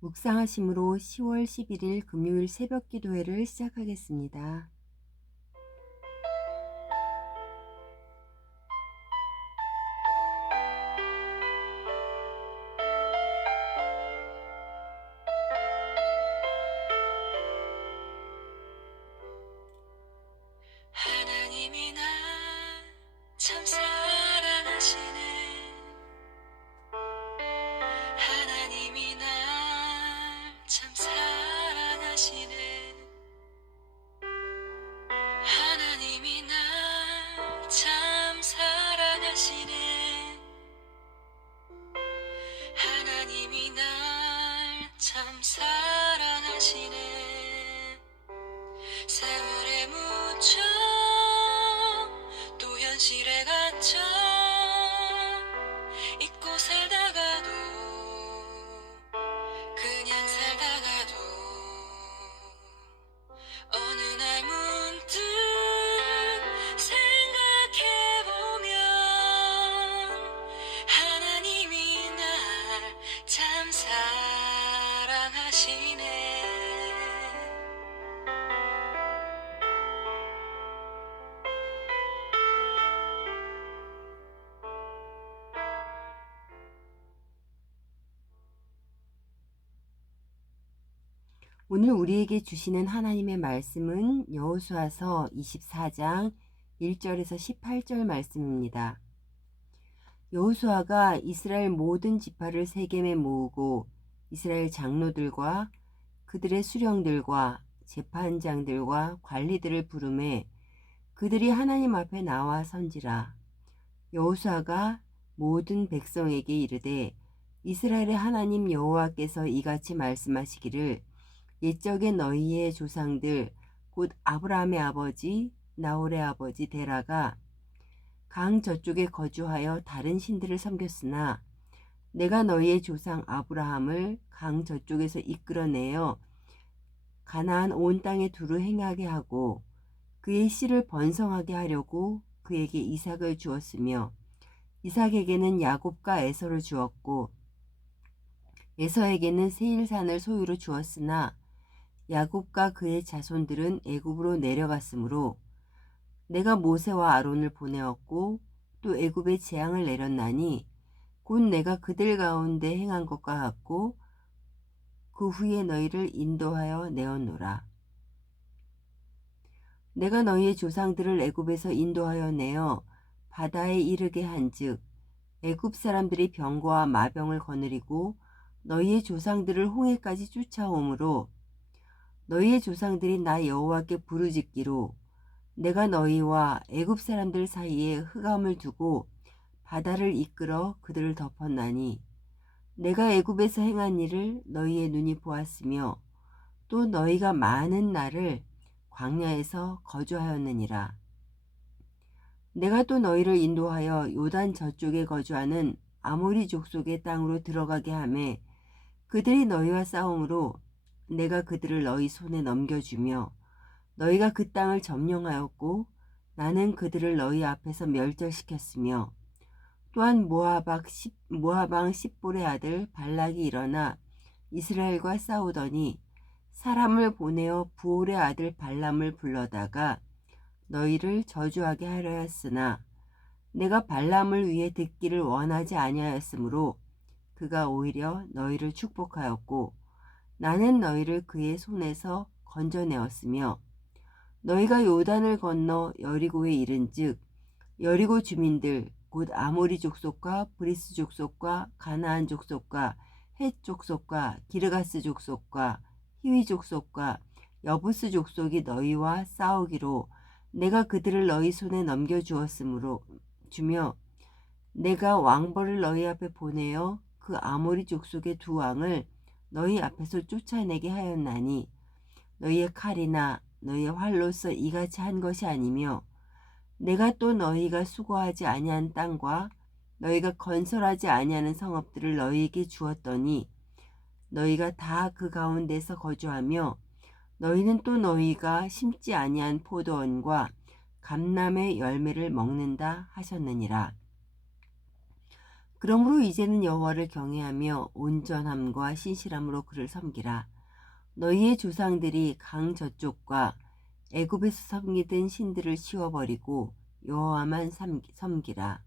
묵상하심으로 10월 11일 금요일 새벽 기도회를 시작하겠습니다. 하나님이 날 참 사랑하시네. 하나님이 날 참 사랑하시네. 하나님이 날 참 사랑하시네. 하나님이 날 참 사랑하시네. 세월에 묻혀 또 현실에 갇혀 잊고 살다가도 그냥 살다가도 어느 날 문득 생각해보면 하나님이 날 참 사랑하시네. 오늘 우리에게 주시는 하나님의 말씀은 여호수아서 24장 1절에서 18절 말씀입니다. 여호수아가 이스라엘 모든 지파를 세겜에 모으고 이스라엘 장로들과 그들의 수령들과 재판장들과 관리들을 부르매 그들이 하나님 앞에 나와 선지라. 여호수아가 모든 백성에게 이르되 이스라엘의 하나님 여호와께서 이같이 말씀하시기를 옛적에 너희의 조상들 곧 아브라함의 아버지 나홀의 아버지 데라가 강 저쪽에 거주하여 다른 신들을 섬겼으나 내가 너희의 조상 아브라함을 강 저쪽에서 이끌어내어 가나안 온 땅에 두루 행하게 하고 그의 씨를 번성하게 하려고 그에게 이삭을 주었으며 이삭에게는 야곱과 에서를 주었고 에서에게는 세일산을 소유로 주었으나 야곱과 그의 자손들은 애굽으로 내려갔으므로 내가 모세와 아론을 보내었고 또 애굽에 재앙을 내렸나니 곧 내가 그들 가운데 행한 것과 같고 그 후에 너희를 인도하여 내었노라. 내가 너희의 조상들을 애굽에서 인도하여 내어 바다에 이르게 한즉 애굽 사람들이 병거와 마병을 거느리고 너희의 조상들을 홍해까지 쫓아오므로 너희의 조상들이 나 여호와께 부르짖기로 내가 너희와 애굽 사람들 사이에 흑암을 두고 바다를 이끌어 그들을 덮었나니 내가 애굽에서 행한 일을 너희의 눈이 보았으며 또 너희가 많은 날을 광야에서 거주하였느니라. 내가 또 너희를 인도하여 요단 저쪽에 거주하는 아모리 족속의 땅으로 들어가게 하매 그들이 너희와 싸움으로 내가 그들을 너희 손에 넘겨주며 너희가 그 땅을 점령하였고 나는 그들을 너희 앞에서 멸절시켰으며 또한 모아방 십볼의 아들 발락이 일어나 이스라엘과 싸우더니 사람을 보내어 부올의 아들 발람을 불러다가 너희를 저주하게 하려 했으나 내가 발람을 위해 듣기를 원하지 아니하였으므로 그가 오히려 너희를 축복하였고 나는 너희를 그의 손에서 건져내었으며 너희가 요단을 건너 여리고에 이른즉 여리고 주민들 곧 아모리 족속과 브리스 족속과 가나안 족속과 헷 족속과 기르가스 족속과 히위 족속과 여부스 족속이 너희와 싸우기로 내가 그들을 너희 손에 넘겨주었으므로 주며 내가 왕벌을 너희 앞에 보내어 그 아모리 족속의 두 왕을 너희 앞에서 쫓아내게 하였나니 너희의 칼이나 너희의 활로서 이같이 한 것이 아니며 내가 또 너희가 수고하지 아니한 땅과 너희가 건설하지 아니하는 성읍들을 너희에게 주었더니 너희가 다 그 가운데서 거주하며 너희는 또 너희가 심지 아니한 포도원과 감람의 열매를 먹는다 하셨느니라. 그러므로 이제는 여호와를 경외하며 온전함과 신실함으로 그를 섬기라. 너희의 조상들이 강 저쪽과 애굽에서 섬기던 신들을 치워버리고 여호와만 섬기라.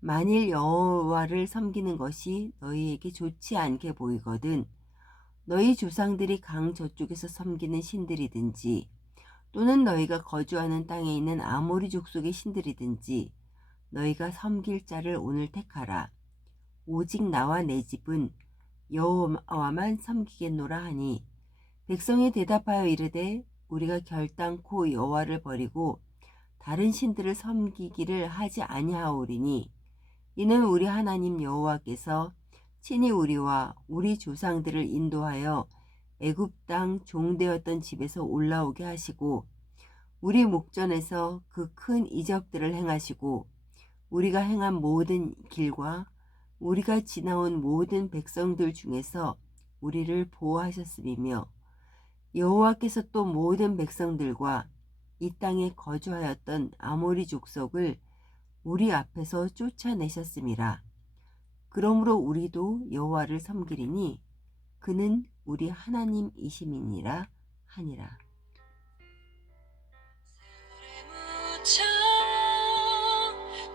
만일 여호와를 섬기는 것이 너희에게 좋지 않게 보이거든 너희 조상들이 강 저쪽에서 섬기는 신들이든지 또는 너희가 거주하는 땅에 있는 아모리 족속의 신들이든지 너희가 섬길 자를 오늘 택하라. 오직 나와 내 집은 여호와만 섬기겠노라 하니 백성이 대답하여 이르되 우리가 결단코 여호와를 버리고 다른 신들을 섬기기를 하지 아니하오리니 이는 우리 하나님 여호와께서 친히 우리와 우리 조상들을 인도하여 애굽 땅 종되었던 집에서 올라오게 하시고 우리 목전에서 그 큰 이적들을 행하시고 우리가 행한 모든 길과 우리가 지나온 모든 백성들 중에서 우리를 보호하셨음이며 여호와께서 또 모든 백성들과 이 땅에 거주하였던 아모리 족속을 우리 앞에서 쫓아내셨음이라. 그러므로 우리도 여호와를 섬기리니 그는 우리 하나님이심이니라 하니라. 세월에 묻혀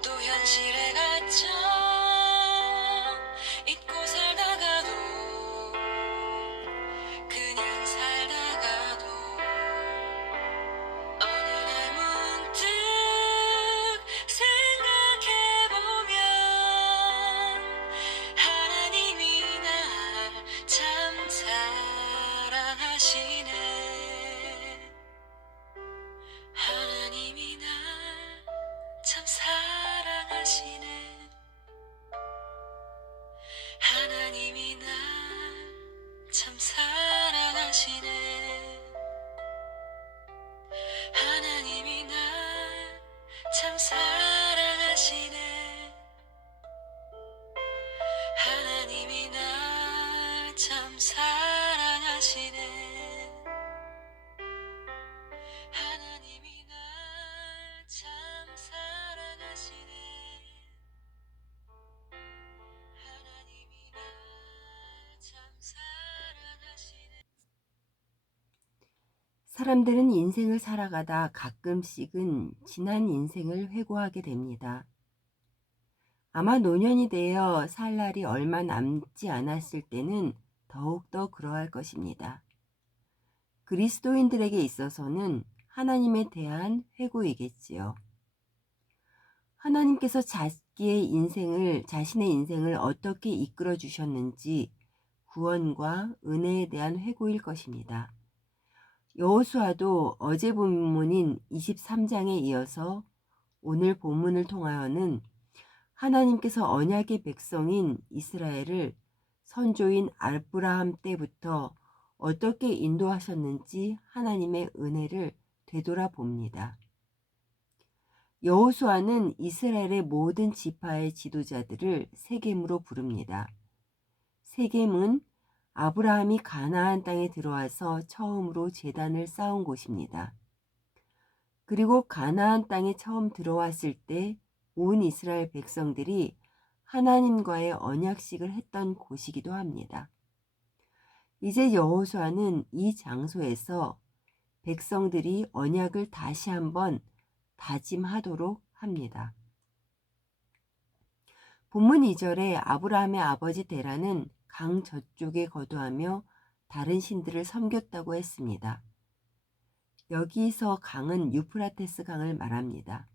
또 현실에 갇혀 잊고 살다가도 그냥 살다가도 어느 날 문득 생각해보면 하나님이 날 참 사랑하시네. 하나님이 날 참 사랑하시네. 하나님이 날 참 사랑하시네. 하나님이 날 참 사랑하시네. 하나님이 날 참 사랑하시네. 하나님이 날 참 사랑하시네. 하나님이 날 참 사랑하시네. 사람들은 인생을 살아가다 가끔씩은 지난 인생을 회고하게 됩니다. 아마 노년이 되어 살 날이 얼마 남지 않았을 때는 더욱더 그러할 것입니다. 그리스도인들에게 있어서는 하나님에 대한 회고이겠지요. 하나님께서 자신의 인생을 어떻게 이끌어 주셨는지 구원과 은혜에 대한 회고일 것입니다. 여호수아도 어제 본문인 23장에 이어서 오늘 본문을 통하여는 하나님께서 언약의 백성인 이스라엘을 선조인 아브라함 때부터 어떻게 인도하셨는지 하나님의 은혜를 되돌아봅니다. 여호수아는 이스라엘의 모든 지파의 지도자들을 세겜으로 부릅니다. 세겜은 아브라함이 가나안 땅에 들어와서 처음으로 제단을 쌓은 곳입니다. 그리고 가나안 땅에 처음 들어왔을 때 온 이스라엘 백성들이 하나님과의 언약식을 했던 곳이기도 합니다. 이제 여호수아는 이 장소에서 백성들이 언약을 다시 한번 다짐하도록 합니다. 본문 2절에 아브라함의 아버지 데라는 강 저쪽에 거주하며 다른 신들을 섬겼다고 했습니다. 여기서 강은 유프라테스 강을 말합니다.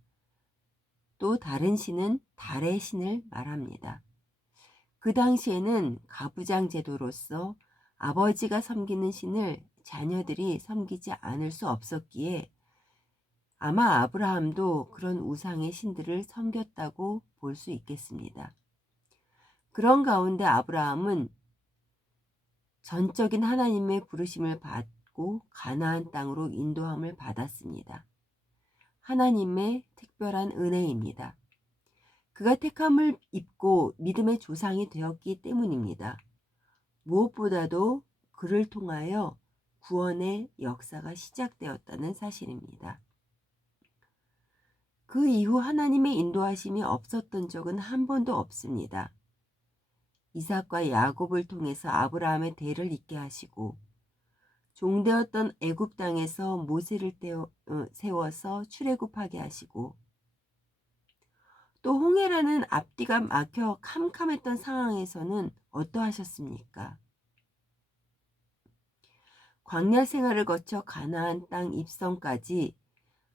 또 다른 신은 달의 신을 말합니다. 그 당시에는 가부장 제도로서 아버지가 섬기는 신을 자녀들이 섬기지 않을 수 없었기에 아마 아브라함도 그런 우상의 신들을 섬겼다고 볼 수 있겠습니다. 그런 가운데 아브라함은 전적인 하나님의 부르심을 받고 가나안 땅으로 인도함을 받았습니다. 하나님의 특별한 은혜입니다. 그가 택함을 입고 믿음의 조상이 되었기 때문입니다. 무엇보다도 그를 통하여 구원의 역사가 시작되었다는 사실입니다. 그 이후 하나님의 인도하심이 없었던 적은 한 번도 없습니다. 이삭과 야곱을 통해서 아브라함의 대를 잇게 하시고 종되었던 애굽 땅에서 모세를 세워서 출애굽하게 하시고 또 홍해라는 앞뒤가 막혀 캄캄했던 상황에서는 어떠하셨습니까? 광야 생활을 거쳐 가나안 땅 입성까지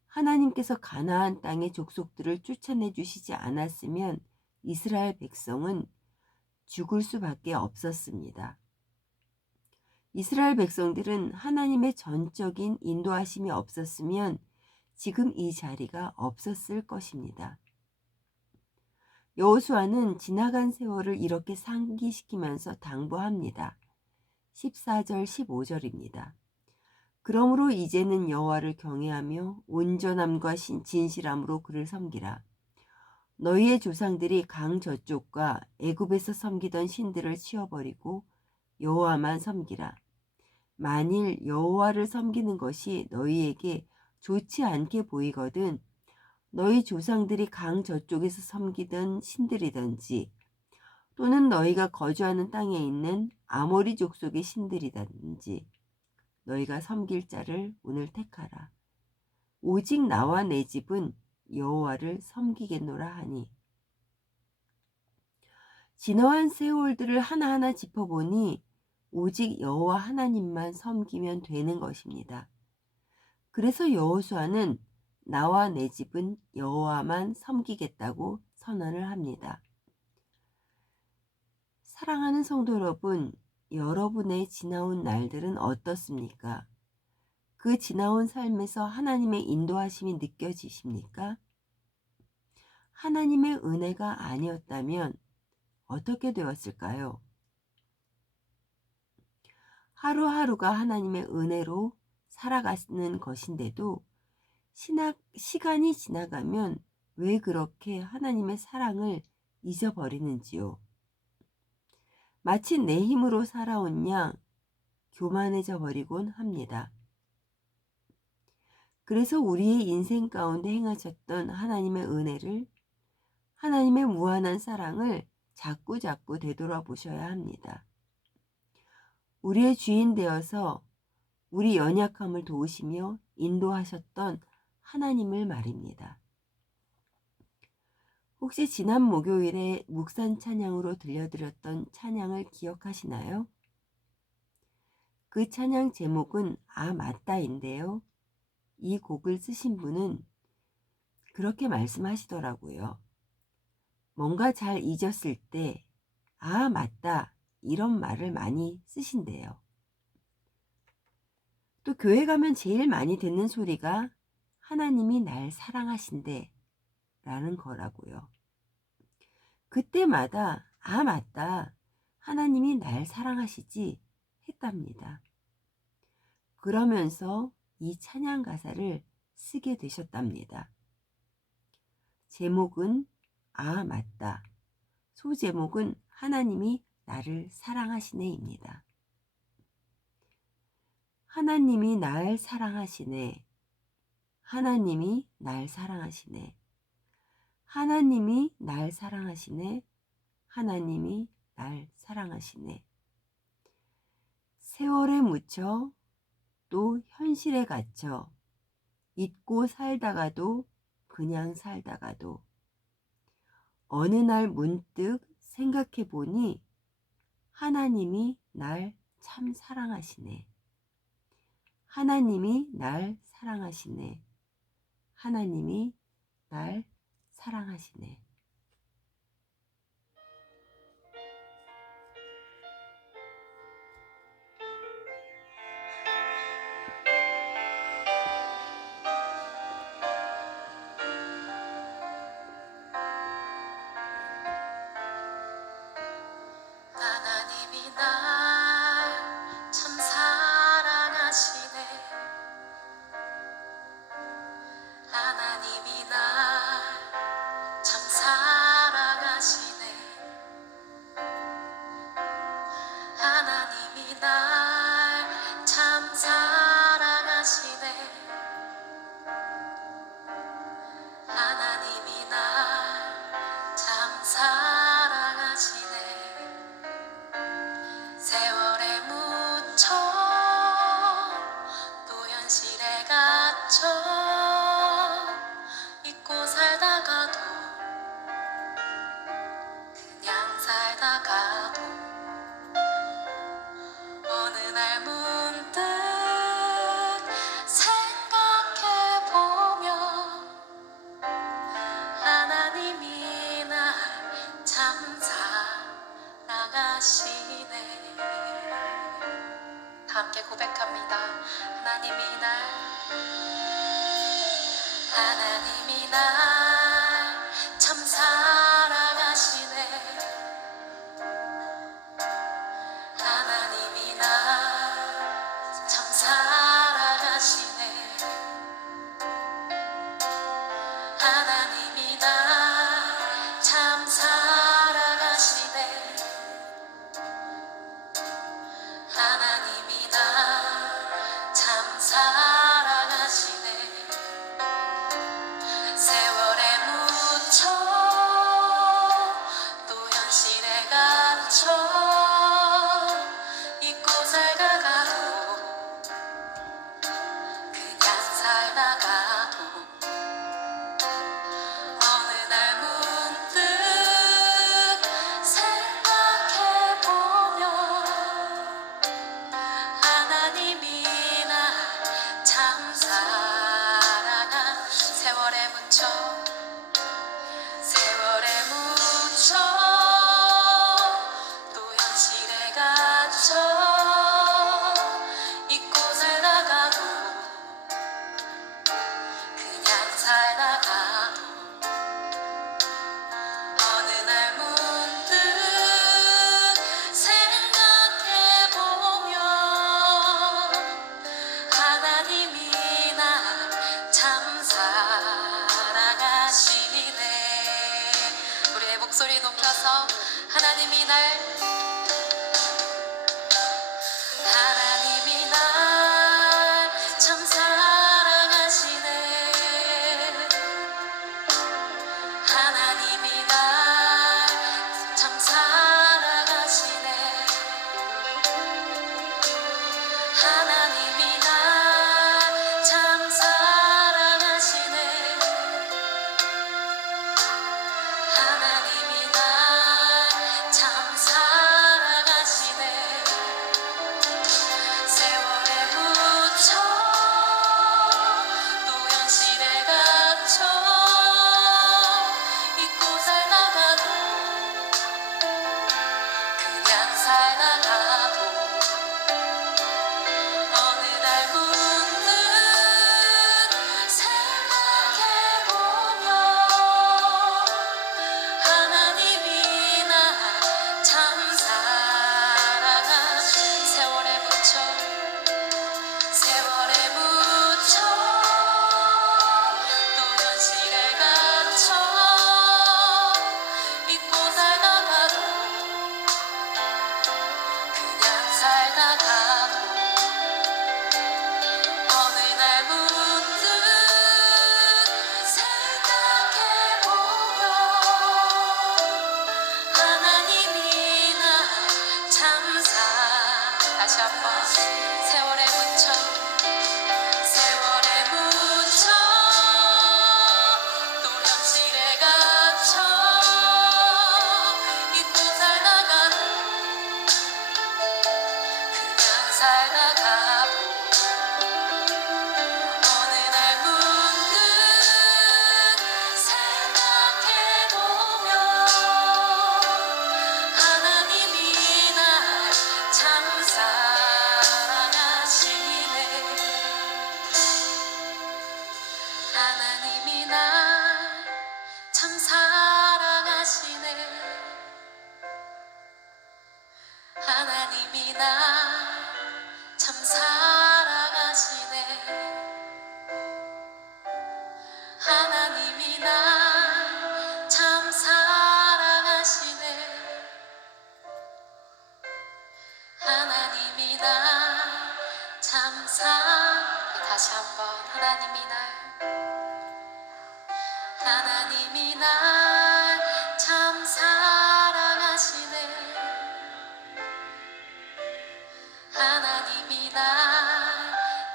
하나님께서 가나안 땅의 족속들을 쫓아내 주시지 않았으면 이스라엘 백성은 죽을 수밖에 없었습니다. 이스라엘 백성들은 하나님의 전적인 인도하심이 없었으면 지금 이 자리가 없었을 것입니다. 여호수아는 지나간 세월을 이렇게 상기시키면서 당부합니다. 14절 15절입니다. 그러므로 이제는 여호와를 경외하며 온전함과 진실함으로 그를 섬기라. 너희의 조상들이 강 저쪽과 애굽에서 섬기던 신들을 치워버리고 여호와만 섬기라. 만일 여호와를 섬기는 것이 너희에게 좋지 않게 보이거든 너희 조상들이 강 저쪽에서 섬기던 신들이든지 또는 너희가 거주하는 땅에 있는 아모리 족속의 신들이든지 너희가 섬길 자를 오늘 택하라. 오직 나와 내 집은 여호와를 섬기겠노라 하니. 지나간 세월들을 하나하나 짚어보니 오직 여호와 하나님만 섬기면 되는 것입니다. 그래서 여호수아는 나와 내 집은 여호와만 섬기겠다고 선언을 합니다. 사랑하는 성도 여러분, 여러분의 지나온 날들은 어떻습니까? 그 지나온 삶에서 하나님의 인도하심이 느껴지십니까? 하나님의 은혜가 아니었다면 어떻게 되었을까요? 하루하루가 하나님의 은혜로 살아가는 것인데도 시간이 지나가면 왜 그렇게 하나님의 사랑을 잊어버리는지요? 마치 내 힘으로 살아온 양 교만해져 버리곤 합니다. 그래서 우리의 인생 가운데 행하셨던 하나님의 은혜를, 하나님의 무한한 사랑을 자꾸 되돌아보셔야 합니다. 우리의 주인 되어서 우리 연약함을 도우시며 인도하셨던 하나님을 말입니다. 혹시 지난 목요일에 묵산 찬양으로 들려드렸던 찬양을 기억하시나요? 그 찬양 제목은 아 맞다인데요. 이 곡을 쓰신 분은 그렇게 말씀하시더라고요. 뭔가 잘 잊었을 때 아 맞다 이런 말을 많이 쓰신대요. 또 교회 가면 제일 많이 듣는 소리가 하나님이 날 사랑하신대 라는 거라고요. 그때마다 아 맞다 하나님이 날 사랑하시지 했답니다. 그러면서 이 찬양 가사를 쓰게 되셨답니다. 제목은 아 맞다, 소제목은 하나님이 나를 사랑하시네입니다. 하나님이 날 사랑하시네. 하나님이 날 사랑하시네. 하나님이 날 사랑하시네. 하나님이 날 사랑하시네. 세월에 묻혀 또 현실에 갇혀 잊고 살다가도 그냥 살다가도 어느 날 문득 생각해 보니 하나님이 날 참 사랑하시네. 하나님이 날 사랑하시네. 하나님이 날 사랑하시네. 하나님이 날 참 사랑하시네. 하나님이 날 참 사랑하시네. 하나님이 날 참 사랑하시네. 하나님이 날 참 사랑하시네. 함께 고백합니다. 하나님이 날 참 사랑하시네. 하나님이 날 참 사랑하시네. 하나님이 날 참 사랑하시네. 하나님이 날 참 사랑하시네. 세월에 묻혀 또 현실에 갇혀 잊고 살다가도 그냥 살다가도 어느 날 문득 생각해보면 하나님이 날 참 사랑한 세월에 묻혀 또 현실에 갇혀 잊고 살다가도 그냥 살다가도 어느 날 문득 생각해보면 하나님이 날 참 사랑하시네. 우리의 목소리 높여서 하나님이 날 참 사랑하시네. 하나님이 날 참 사랑하시네. 하나님이 날 참 사랑하시네. 하나님이 날 참 사랑하시네. 세월에 묻혀 또 현실에 갇혀 잊고 살다가도 그냥 살다가도 어느 날 문득 생각해보면 하나님이 날 참 사랑하시. 세월에 묻혀 또 현실에 갇혀 잊고 살다가도 그냥 살다가도 어느 날 문득 생각해보면 하나님이 날 참 다시 한번 세월에 묻혀 또 현실에 갇혀 잊고 살다가도 그냥 살다가도 어느 날 문득 생각해보면 하나님이 날 참 사랑하시네. 하나님이 날 참 사랑하시네. 하나님이 날 참 사랑하시네. 하나님이 날 참 사랑하시네. 하나님이 날 참 다시 한번 하나님이 날 참 사랑하시네. 하나님이 날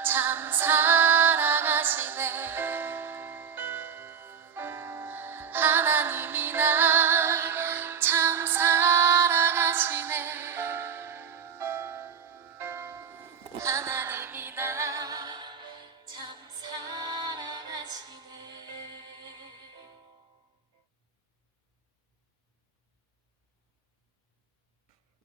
참 사랑하시네. 하나님이 날 참 사랑하시네.